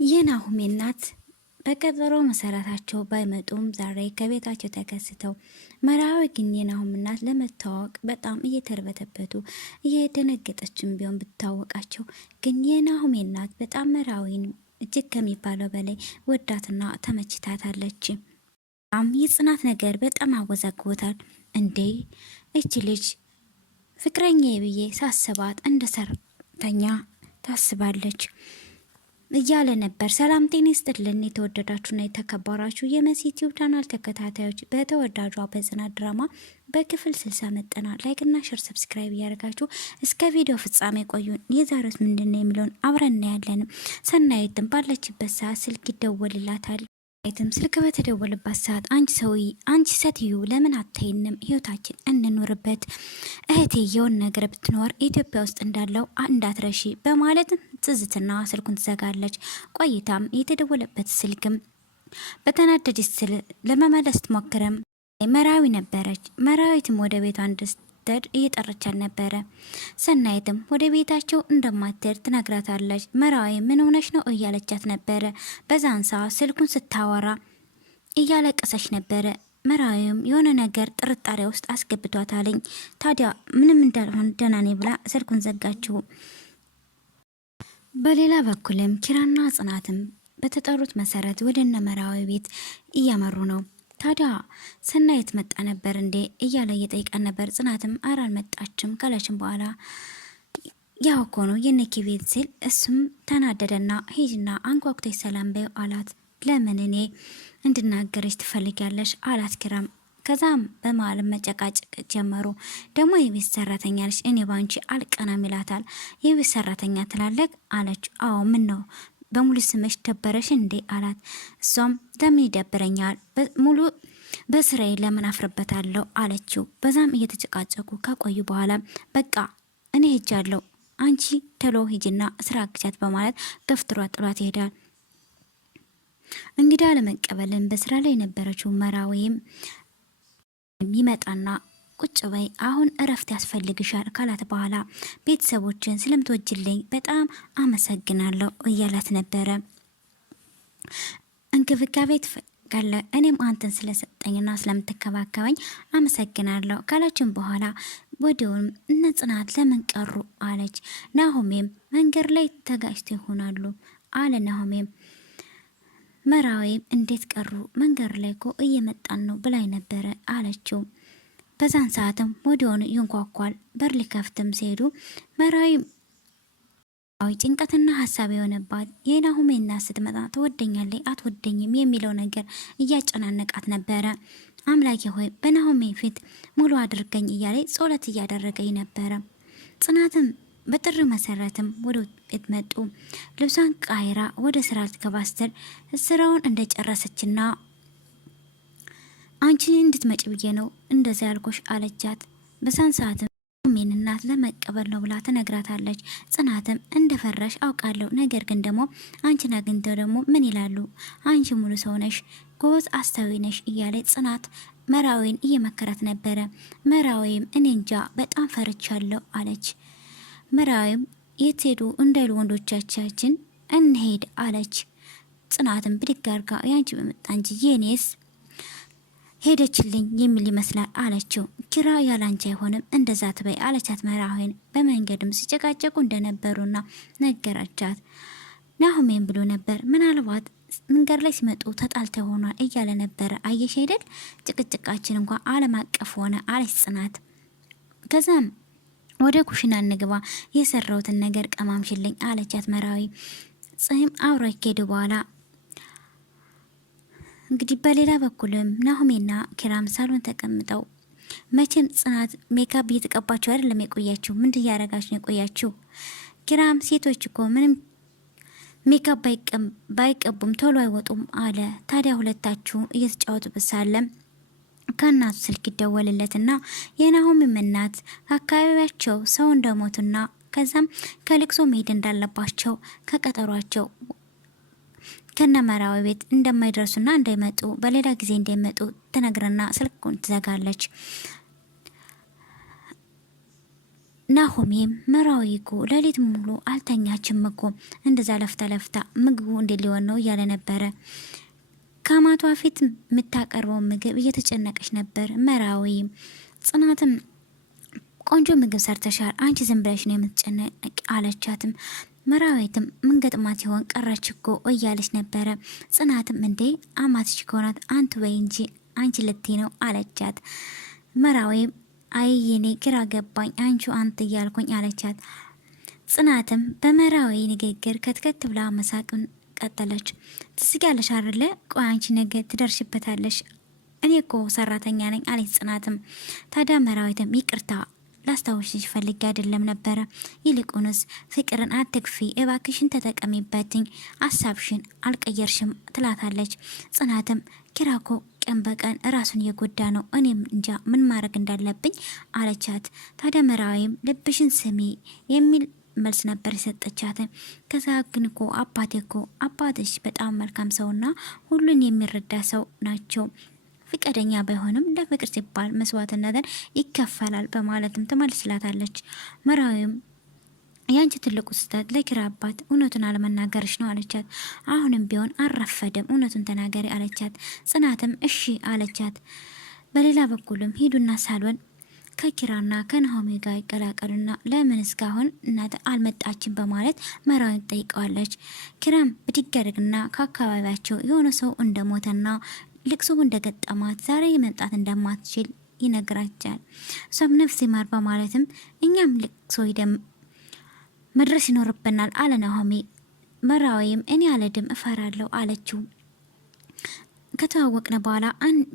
የናሁሜ እናት በቀጠሮ መሰረታቸው ባይመጡም ዛሬ ከቤታቸው ተከስተው መራዊ ግን የናሁም እናት ለመታወቅ በጣም እየተርበተበቱ እየደነገጠችም ቢሆን ብታወቃቸው ግን የናሁሜ እናት በጣም መራዊን እጅግ ከሚባለው በላይ ወዳትና ተመችታታለች። የጽናት ነገር በጣም አወዛግቦታል። እንዴ እች ልጅ ፍቅረኛ ብዬ ሳስባት እንደ ሰርተኛ ታስባለች እያለ ነበር። ሰላም ጤና ይስጥልን የተወደዳችሁና የተከበራችሁ የመሲ ዩቲዩብ ቻናል ተከታታዮች፣ በተወዳጇ በጽናት ድራማ በክፍል 60 መጠናል። ላይክና ሼር ሰብስክራይብ እያደረጋችሁ እስከ ቪዲዮ ፍጻሜ ቆዩን። የዛሬስ ምንድነው የሚለውን አብረን እናያለን። ሰናይትም ባለችበት ሰዓት ስልክ ይደወልላታል። አይተም ስልክ በተደወለባት ሰዓት አንቺ ሴትዮ ለምን አታይንም? ህይወታችን እንኖርበት እህቴ የሆነ ነገር ብትኖር ኢትዮጵያ ውስጥ እንዳለው እንዳትረሺ በማለት ትዝትና ስልኩን ትዘጋለች። ቆይታም የተደወለበት ስልክም በተናደደች ስል ለመመለስ ትሞክርም መራዊ ነበረች። መራዊትም ወደ ቤቷ እንድትሄድ እየጠረቻት ነበረ። ሰናይትም ወደ ቤታቸው እንደማትሄድ ትነግራታለች። መራዊ ምን ሆነሽ ነው እያለቻት ነበረ። በዛን ሰዓት ስልኩን ስታወራ እያለቀሰች ነበረ። መራዊም የሆነ ነገር ጥርጣሬ ውስጥ አስገብቷታለኝ። ታዲያ ምንም እንዳልሆነ ደህና ነኝ ብላ ስልኩን ዘጋችው። በሌላ በኩልም ኪራና ጽናትም በተጠሩት መሰረት ወደ እነ መራዊ ቤት እያመሩ ነው። ታዲያ ሰናይት መጣ ነበር እንዴ እያለ እየጠይቃን ነበር። ጽናትም ኧረ አልመጣችም ካለችም በኋላ ያው እኮ ነው የነኪ ቤት ሲል እሱም ተናደደና ሂጂና አንኳኩተሽ ሰላም በይው አላት። ለምን እኔ እንድናገርሽ ትፈልጊያለሽ አላት ኪራም። ከዛም በመሀልም መጨቃጨቅ ጀመሩ። ደግሞ የቤት ሰራተኛ ነሽ እኔ ባንቺ አልቀናም ይላታል። የቤት ሰራተኛ ትላለቅ አለች። አዎ ምን ነው በሙሉ ስምሽ ደበረሽ እንዴ አላት። እሷም ለምን ይደብረኛል ሙሉ በስራዬ ለምን አፍርበታለሁ አለችው። በዛም እየተጨቃጨቁ ከቆዩ በኋላ በቃ እኔ ሄጃለሁ አንቺ ተሎ ሂጂና ስራ አግቻት በማለት ገፍትሯ ጥሏት ይሄዳል። እንግዳ ለመቀበልን በስራ ላይ የነበረችው መራዊም ይመጣና ቁጭ በይ አሁን እረፍት ያስፈልግሻል ካላት በኋላ ቤተሰቦችን ስለምትወጅልኝ በጣም አመሰግናለሁ እያላት ነበረ። እንክብካቤ ትፈልጋለ እኔም አንተን ስለሰጠኝና ስለምትከባከበኝ አመሰግናለሁ ካላችን በኋላ ወዲያውም እነ ጽናት ለምን ቀሩ አለች። ናሆሜም መንገድ ላይ ተጋጭተው ይሆናሉ አለ። ናሆሜም መራዊም እንዴት ቀሩ? መንገድ ላይ እኮ እየመጣን ነው ብላይ ነበረ አለችው። በዛን ሰዓትም ወዲያውኑ ይንኳኳል። በር ሊከፍትም ሲሄዱ መራዊ ጭንቀትና ሀሳብ የሆነባት የናሁሜ እናት ስትመጣ ትወደኛለች አትወደኝም የሚለው ነገር እያጨናነቃት ነበረ። አምላኬ ሆይ በናሁሜ ፊት ሙሉ አድርገኝ እያለች ጸሎት እያደረገኝ ነበረ። ጽናትም በጥሪ መሰረትም ወደ ቤት መጡ። ልብሷን ቃይራ ወደ ስራ ልትገባ ስትል ስራውን እንደጨረሰችና አንቺ እንድትመጪ ብዬ ነው እንደዚያ ያልኩሽ አለቻት። በሳን ሰዓትም ናሁሜን እናት ለመቀበል ነው ብላ ትነግራታለች። ጽናትም እንደፈራሽ አውቃለሁ፣ ነገር ግን ደግሞ አንቺን አግኝተው ደግሞ ምን ይላሉ? አንቺ ሙሉ ሰው ነሽ፣ ጎበዝ አስተዋይ ነሽ እያለች ጽናት መራዊን እየመከራት ነበረ። መራዊም እኔ እንጃ በጣም ፈርቻለሁ አለች። መራዊም የት ሄዱ እንዳይሉ ወንዶቻችን እንሄድ አለች። ጽናትም ብድግ አድርጋ ያንቺ በመጣ እንጂ የኔስ ሄደችልኝ የሚል ይመስላል አለችው። ኪራ ያላንቺ አይሆንም እንደዛ ትበይ አለቻት መራዊን። በመንገድም ሲጨቃጨቁ እንደነበሩና ነገረቻት። ናሁሜን ብሎ ነበር ምናልባት መንገድ ላይ ሲመጡ ተጣልተ ሆኗል እያለ ነበረ። አየሽ አይደል ጭቅጭቃችን እንኳን ዓለም አቀፍ ሆነ አለች ጽናት። ከዛም ወደ ኩሽና እንግባ የሰራውትን ነገር ቀማምሽልኝ አለቻት መራዊ። ጽም አብሮ ከሄዱ በኋላ እንግዲህ በሌላ በኩልም ናሁሜና ኪራም ሳሎን ተቀምጠው መቼም ጽናት ሜካፕ እየተቀባችሁ አይደለም የቆያችሁ፣ ምንድን ያረጋችሁ ነው የቆያችሁ? ኪራም ሴቶች እኮ ምንም ሜካፕ ባይቀቡም ቶሎ አይወጡም አለ። ታዲያ ሁለታችሁ እየተጫወቱበት ሳለም ከእናቱ ስልክ ይደወልለትና የናሁሜም እናት አካባቢያቸው ሰው እንደሞቱና ከዛም ከልቅሶ መሄድ እንዳለባቸው ከቀጠሯቸው ከነመራዊ ቤት እንደማይደርሱና እንዳይመጡ በሌላ ጊዜ እንደሚመጡ ትነግርና ስልኩን ትዘጋለች። ናሆሜም መራዊኩ ሌሊት ሙሉ አልተኛችም እኮ እንደዛ ለፍታ ምግቡ እንዴት ሊሆን ነው እያለ ነበረ። ከአማቷ ፊት የምታቀርበው ምግብ እየተጨነቀች ነበር። መራዊም ጽናትም ቆንጆ ምግብ ሰርተሻል፣ አንቺ ዝም ብለሽ ነው የምትጨነቅ አለቻትም። መራዊትም ምን ገጥማት ይሆን ቀረች እኮ እያለች ነበረ። ጽናትም እንዴ አማትሽ ከሆናት አንተ ወይ እንጂ አንቺ ልትይ ነው አለቻት። መራዊም አይ የኔ ግራ ገባኝ አንተ እያልኩኝ አለቻት። ጽናትም በመራዊ ንግግር ከትከት ብላ መሳቅን ቀጠለች። ትስቂያለሽ አይደለ? ቆይ አንቺ ነገ ትደርሽበታለሽ፣ እኔ እኮ ሰራተኛ ነኝ አለች ጽናትም። ታዲያ መራዊትም ይቅርታ ላስታውስሽ ፈልጌ አይደለም ነበረ፣ ይልቁንስ ፍቅርን አትግፊ እባክሽን ተጠቀሚበትኝ፣ ሀሳብሽን አልቀየርሽም ትላታለች። ጽናትም ኪራኮ ቀን በቀን ራሱን እየጎዳ ነው፣ እኔም እንጃ ምን ማድረግ እንዳለብኝ አለቻት። ታዲያ መራዊም ልብሽን ስሚ የሚል መልስ ነበር የሰጠቻት። ከዛ ግን እኮ አባትሽ በጣም መልካም ሰውና ሁሉን የሚረዳ ሰው ናቸው፣ ፍቃደኛ ባይሆንም ለፍቅር ሲባል መስዋዕትነትን ይከፈላል በማለትም ትመልስላታለች። መራዊም ያንቺ ትልቁ ስህተት ለኪራ አባት እውነቱን አለመናገርሽ ነው አለቻት። አሁንም ቢሆን አልረፈደም፣ እውነቱን ተናገሪ አለቻት። ጽናትም እሺ አለቻት። በሌላ በኩልም ሂዱና ሳሎን ከኪራና ከናሆሜ ጋር ይቀላቀሉና ለምን እስካሁን እናት አልመጣችን በማለት መራዊን ጠይቀዋለች። ኪራም ብድግ ያደርግና ከአካባቢያቸው የሆነ ሰው እንደሞተና ልቅሶ እንደገጠማት ዛሬ መምጣት እንደማትችል ይነግራቸዋል። እሷም ነፍስ ይማር በማለትም እኛም ልቅሶ ሂደን መድረስ ይኖርብናል አለ ናሆሜ። መራዊም እኔ አልሄድም እፈራለሁ አለችው። ከተዋወቅነ በኋላ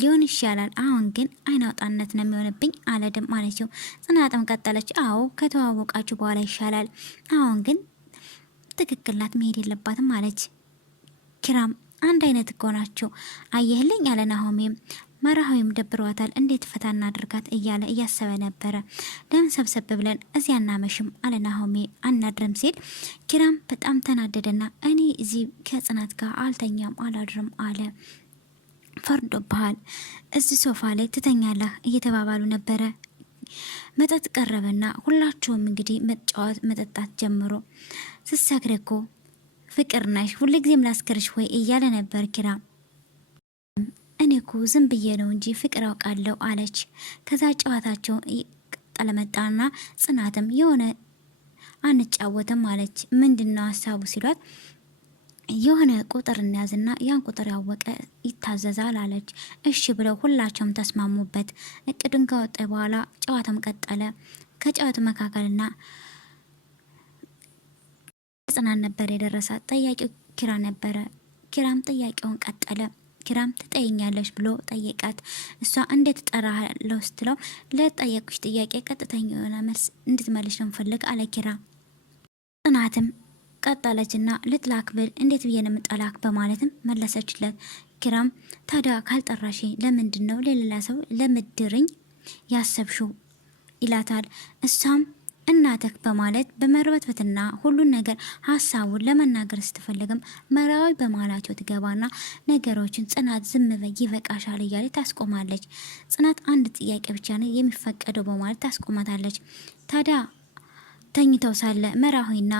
ሊሆን ይሻላል፣ አሁን ግን አይን አውጣነት ነው የሚሆንብኝ አልሄድም አለችው። ጽናትም ቀጠለች፣ አዎ ከተዋወቃችሁ በኋላ ይሻላል፣ አሁን ግን ትክክል ናት መሄድ የለባትም አለች። ኪራም አንድ አይነት እኮ ናቸው አየህልኝ አለ ናሆሜም። መራዊም ደብሯታል፣ እንዴት ፈታ እናድርጋት እያለ እያሰበ ነበረ። ለምን ሰብሰብ ብለን እዚያ እናመሽም አለ ናሆሜ። አናድርም ሲል ኪራም በጣም ተናደደና እኔ እዚህ ከጽናት ጋር አልተኛም አላድርም አለ። ፈርዶብሃል፣ እዚህ ሶፋ ላይ ትተኛለህ እየተባባሉ ነበረ። መጠጥ ቀረበና ሁላቸውም እንግዲህ መጫወት መጠጣት ጀምሮ ስትሰክሪ እኮ ፍቅር ነሽ ሁልጊዜም ላስከርሽ ወይ እያለ ነበር ኪራ። እኔ እኮ ዝም ብዬ ነው እንጂ ፍቅር አውቃለሁ አለች። ከዛ ጨዋታቸው ጠለመጣና ጽናትም የሆነ አንጫወትም አለች። ምንድነው ሀሳቡ ሲሏት የሆነ ቁጥር እንያዝና ያን ቁጥር ያወቀ ይታዘዛል አለች። እሺ ብለው ሁላቸውም ተስማሙበት። እቅዱን ካወጣ በኋላ ጨዋታም ቀጠለ። ከጨዋታው መካከልና ጽናት ነበር የደረሳት። ጠያቂው ኪራ ነበረ። ኪራም ጥያቄውን ቀጠለ። ኪራም ትጠይኛለሽ ብሎ ጠየቃት። እሷ እንዴት ጠራለሁ ስትለው ለጠየቁሽ ጥያቄ ቀጥተኛ የሆነ መልስ እንድትመልሽ ነው ፈልግ አለ ኪራ። ጽናትም ቀጠለችና ልጥላክ ብል እንዴት ብዬ ነው የምጠላክ በማለትም መለሰችለት። ኪራም ታዲያ ካልጠራሽ ለምንድን ነው ለሌላ ሰው ለምድርኝ ያሰብሽው ይላታል። እሷም እናትህ በማለት በመርበትበትና ሁሉን ነገር ሀሳቡን ለመናገር ስትፈልግም መራዊ በማላቸው ትገባና ነገሮችን ጽናት ዝም በይ ይበቃሻል እያለ ታስቆማለች። ጽናት አንድ ጥያቄ ብቻ ነው የሚፈቀደው በማለት ታስቆማታለች። ታዲያ ተኝተው ሳለ መራዊና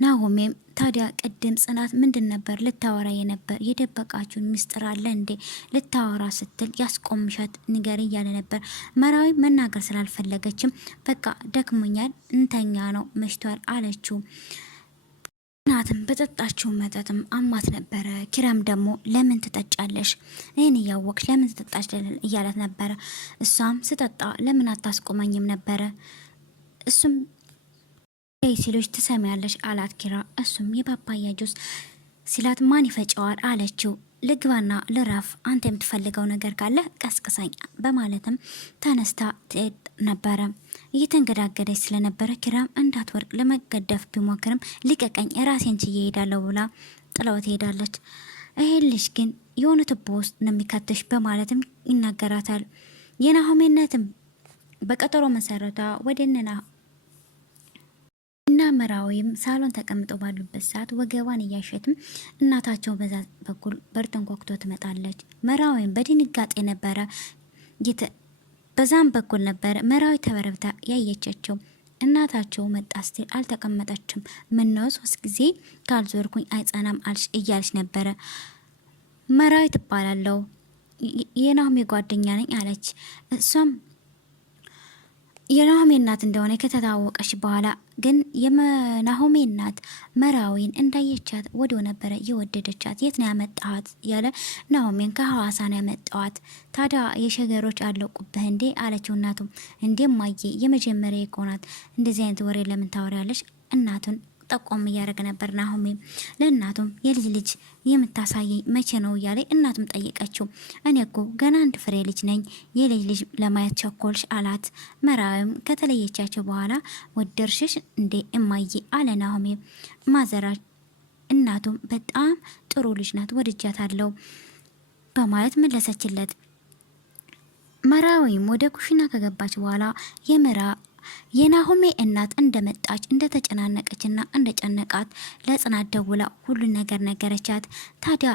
ናሆሜም ታዲያ ቅድም ጽናት ምንድን ነበር ልታወራ የነበር የደበቃችሁን ሚስጥር አለ እንዴ ልታወራ ስትል ያስቆምሻት ንገሪ እያለ ነበር። መራዊ መናገር ስላልፈለገችም በቃ ደክሞኛል እንተኛ ነው መሽቷል አለችው። ጽናትም በጠጣችው መጠጥም አማት ነበረ። ኪራም ደግሞ ለምን ትጠጫለሽ ይህን እያወቅሽ ለምን ትጠጣች እያለት ነበረ። እሷም ስጠጣ ለምን አታስቆመኝም ነበረ። እሱም ሲሎች ትሰሚያለሽ አላት ኪራ። እሱም የፓፓያ ጁስ ሲላት ማን ይፈጨዋል አለችው። ልግባና ልረፍ አንተ የምትፈልገው ነገር ካለ ቀስቅሳኝ በማለትም ተነስታ ትሄድ ነበረ። እየተንገዳገደች ስለነበረ ኪራም እንዳትወርቅ ለመገደፍ ቢሞክርም ልቀቀኝ ራሴን ችዬ እሄዳለሁ ብላ ጥላው ትሄዳለች። ይሄ ልጅ ግን የሆነ ትቦ ውስጥ ነው የሚከትሽ በማለትም ይናገራታል። የናሆሜነትም በቀጠሮ መሰረቷ ወደነና እና መራዊም ሳሎን ተቀምጠው ባሉበት ሰዓት ወገቧን እያሸትም እናታቸው በዛ በኩል በር ተንኳኩቶ ትመጣለች። መራዊም በድንጋጤ ነበረ በዛም በኩል ነበር መራዊት ተበረብታ ያየቻቸው። እናታቸው መጣ ስትል አልተቀመጠችም። ምነው 3 ጊዜ ካልዞርኩኝ አይጸናም አልሽ እያለች ነበረ። መራዊት እባላለሁ የናሆሜ ጓደኛ ነኝ አለች። እሷም የናሆሜ እናት እንደሆነ ከተታወቀች በኋላ ግን የናሆሜ እናት መራዊን እንዳየቻት ወዲያው ነበረ የወደደቻት። የት ነው ያመጣሃት ያለ ናሆሜን ከሐዋሳ ነው ያመጣዋት። ታዲያ የሸገሮች አለቁብህ እንዴ አለችው። እናቱም እንዴ ማየ የመጀመሪያ ይኮናት እንደዚህ አይነት ወሬ ለምን ታወሪያለሽ? እናቱን ጠቆም እያደረገ ነበር ናሆሜ። ለእናቱም የልጅ ልጅ የምታሳየኝ መቼ ነው እያለ እናቱም ጠየቀችው። እኔ እኮ ገና አንድ ፍሬ ልጅ ነኝ የልጅ ልጅ ለማየት ቸኮልሽ አላት። መራዊም ከተለየቻቸው በኋላ ወደርሽሽ እንዴ እማዬ አለ ናሆሜ። ማዘራ እናቱም በጣም ጥሩ ልጅ ናት ወድጃታለሁ በማለት መለሰችለት። መራዊም ወደ ኩሽና ከገባች በኋላ የናሆሜ እናት እንደመጣች እንደተጨናነቀችና እንደጨነቃት ለጽናት ደውላ ሁሉን ነገር ነገረቻት። ታዲያ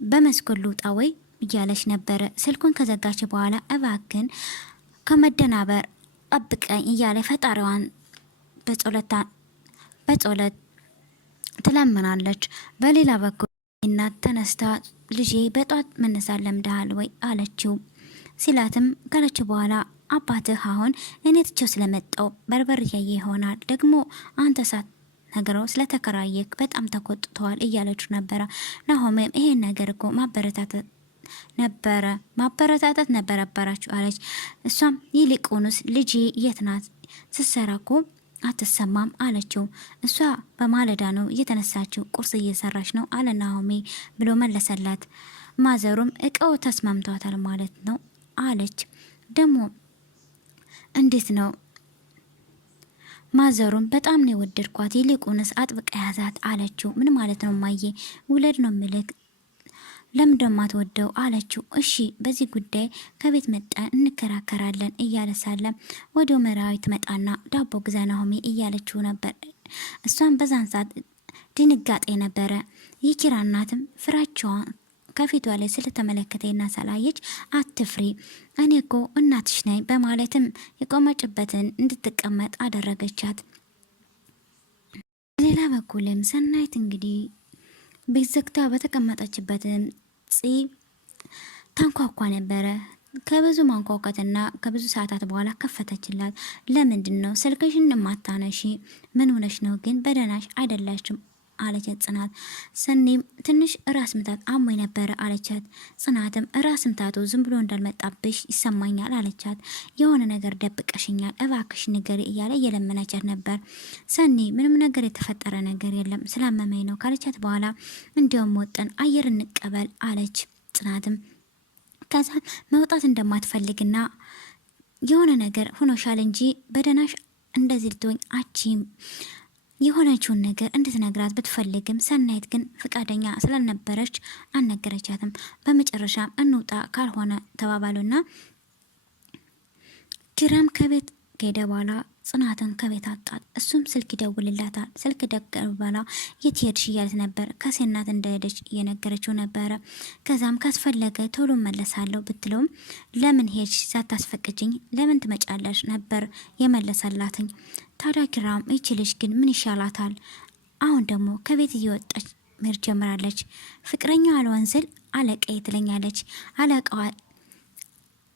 በመስኮት ልውጣ ወይ እያለች ነበረ። ስልኩን ከዘጋች በኋላ እባክን ከመደናበር ጠብቀኝ እያለ ፈጣሪዋን በጸሎት ትለምናለች። በሌላ በኩል እናት ተነስታ ልጄ በጧት መነሳት ለምደሃል ወይ አለችው። ሲላትም ካለች በኋላ አባትህ አሁን እኔ ትቼው ስለመጣው በርበር እያየ ይሆናል ደግሞ አንተ ሳት ነገረው ስለተከራየክ በጣም ተቆጥተዋል እያለችው ነበረ። ናሆሜም ይሄን ነገር እኮ ማበረታታት ነበረባችሁ አለች። እሷም ይልቁንስ ልጄ የት ናት ስትሰራ እኮ አትሰማም አለችው። እሷ በማለዳ ነው እየተነሳችው ቁርስ እየሰራች ነው አለ ናሆሜ ብሎ መለሰላት። ማዘሩም እቃው ተስማምቷታል ማለት ነው አለች። ደግሞ እንዴት ነው? ማዘሩም በጣም ነው የወደድኳት ይልቁንስ አጥብቃ ያዛት አለችው። ምን ማለት ነው ማየ? ውለድ ነው ምልክ ለምደማትወደው አለችው። እሺ በዚህ ጉዳይ ከቤት መጣን እንከራከራለን እያለ ሳለ ወዲያው መራዊት መጣና ዳቦ ግዛ ናሆሜ እያለችው ነበር። እሷም በዛን ሰዓት ድንጋጤ ነበረ። የኪራ እናትም ፍራቸዋን ከፊቷ ላይ ስለተመለከተና ሳላየች አትፍሪ እኔ እኮ እናትሽ ነኝ በማለትም የቆመጭበትን እንድትቀመጥ አደረገቻት። ሌላ በኩልም ሰናይት እንግዲህ ቤት ዘግታ በተቀመጠችበትም ታንኳኳ ነበረ። ከብዙ ማንኳኳትና ከብዙ ሰዓታት በኋላ ከፈተችላት። ለምንድን ነው ስልክሽን ማታነሺ? ምን ሆነሽ ነው ግን? በደህናሽ አይደላችም አለቻት ጽናት። ሰኒም ትንሽ ራስ ምታት አሞኝ ነበረ አለቻት። ጽናትም ራስ ምታቱ ዝም ብሎ እንዳልመጣብሽ ይሰማኛል አለቻት። የሆነ ነገር ደብቀሽኛል እባክሽ ንገሪ እያለ እየለመነቻት ነበር። ሰኒ ምንም ነገር የተፈጠረ ነገር የለም ስላመመኝ ነው ካለቻት በኋላ እንዲያውም ወጥን አየር እንቀበል አለች ጽናትም። ከዛ መውጣት እንደማትፈልግና የሆነ ነገር ሆኖሻል እንጂ በደናሽ እንደዚህ ልትወኝ አቺም የሆነችውን ነገር እንድትነግራት ብትፈልግም ሰናይት ግን ፍቃደኛ ስላልነበረች አልነገረቻትም። በመጨረሻም እንውጣ ካልሆነ ተባባሉና ኪራም ከቤት ከሄደ በኋላ ጽናትን ከቤት አጣት። እሱም ስልክ ይደውልላታል። ስልክ ደገር በኋላ የት ሄድሽ እያለት ነበር። ከሴናት እንደሄደች እየነገረችው ነበረ። ከዛም ካስፈለገ ቶሎ መለሳለሁ ብትለውም ለምን ሄድሽ ሳታስፈቅጅኝ ለምን ትመጫለሽ ነበር የመለሰላትኝ። ታዲያ ኪራም ይችልሽ ግን ምን ይሻላታል? አሁን ደግሞ ከቤት እየወጣች ምር ጀምራለች። ፍቅረኛዋ አልወንስል አለቀዬ ትለኛለች።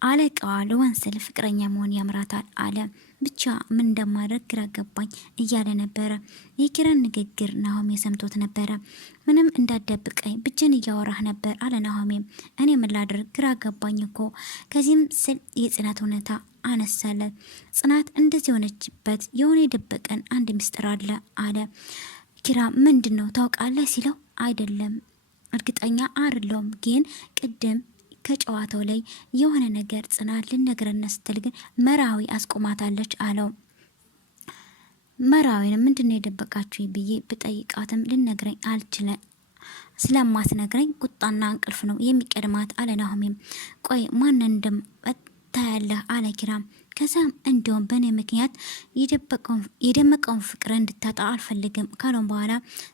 አለቃዋ ለወንስል ፍቅረኛ መሆን ያምራታል አለ። ብቻ ምን እንደማድረግ ግራ ገባኝ እያለ ነበረ። የኪራን ንግግር ናሆሜ ሰምቶት ነበረ። ምንም እንዳደብቀኝ ብቻን እያወራህ ነበር አለ ናሆሜም። እኔ ምን ላድርግ ግራ ገባኝ እኮ። ከዚህም ስል የጽናት እውነታ አነሳለ። ጽናት እንደዚህ የሆነችበት የሆነ የደበቀን አንድ ምስጢር አለ አለ። ኪራ ምንድን ነው ታውቃለህ ሲለው አይደለም እርግጠኛ አይደለሁም ግን ቅድም ከጨዋታው ላይ የሆነ ነገር ጽናት ልነግረን ስትል ግን መራዊ አስቆማታለች አለው። መራዊንም ምንድነው የደበቃችሁ ብዬ ብጠይቃትም ልነግረኝ አልችለ ስለማትነግረኝ ቁጣና እንቅልፍ ነው የሚቀድማት አለ ናሆሜም። ቆይ ማን እንደምታያለህ አለ ኪራም። ከዛም እንዲሁም በእኔ ምክንያት የደመቀውን ፍቅር እንድታጣ አልፈልግም ካሎም በኋላ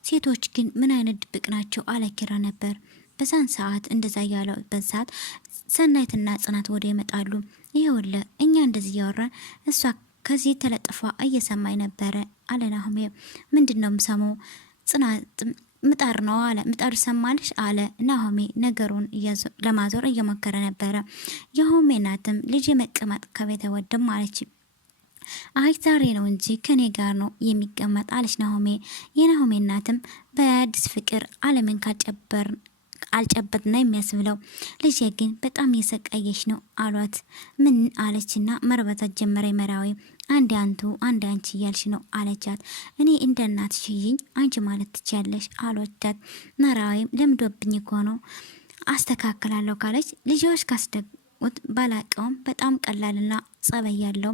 ሴቶች ግን ምን አይነት ድብቅ ናቸው አለ ኪራ ነበር። በዛን ሰዓት እንደዛ ያለበት ሰዓት ሰናይትና ጽናት ወደ ይመጣሉ። ይኸውልህ እኛ እንደዚህ እያወራን እሷ ከዚህ ተለጥፋ እየሰማኝ ነበረ አለ ናሆሜ። ምንድነው የምሰማው? ጽናት ምጣር ነው አለ። ምጣር ሰማልሽ አለ ናሆሜ ነገሩን ለማዞር እየሞከረ ነበረ። የሆሜ እናትም ልጅ መቀመጥ ከቤት ወድም አለች። አይ ዛሬ ነው እንጂ ከኔ ጋር ነው የሚቀመጥ አለች ናሆሜ። የናሆሜ እናትም በአዲስ ፍቅር አለምን አልጨበጥና የሚያስብለው ልጄ ግን በጣም እየሰቃየች ነው አሏት። ምን አለችና መርበታት ጀመረ። መራዊ አንድ አንቱ አንድ አንቺ እያልሽ ነው አለቻት። እኔ እንደ እናትሽ ይኝ አንቺ ማለት ትችያለሽ አሏት። መራዊም ለምዶብኝ እኮ ነው አስተካክላለሁ ካለች ልጆች ካስደጉት ባላቀውም በጣም ቀላልና ጸባይ ያለው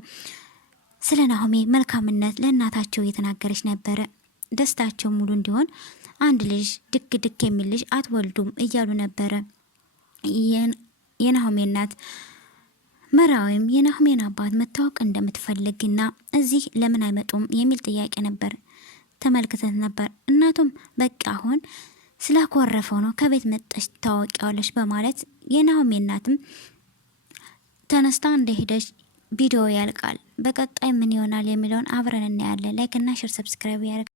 ስለ ናሆሜ መልካምነት ለእናታቸው እየተናገረች ነበረ። ደስታቸው ሙሉ እንዲሆን አንድ ልጅ ድክ ድክ የሚል ልጅ አትወልዱም እያሉ ነበረ የናሆሜ እናት። መራዊም የናሆሜን አባት መታወቅ እንደምትፈልግና እዚህ ለምን አይመጡም የሚል ጥያቄ ነበር ተመልክተት ነበር። እናቱም በቃ አሁን ስላኮረፈው ነው ከቤት መጠሽ ታወቂዋለሽ በማለት የናሆሜ እናትም ተነስታ እንደሄደች ቪዲዮ ያልቃል። በቀጣይ ምን ይሆናል የሚለውን አብረን እናያለን። ላይክ እና ሼር ሰብስክራይብ ያደርግ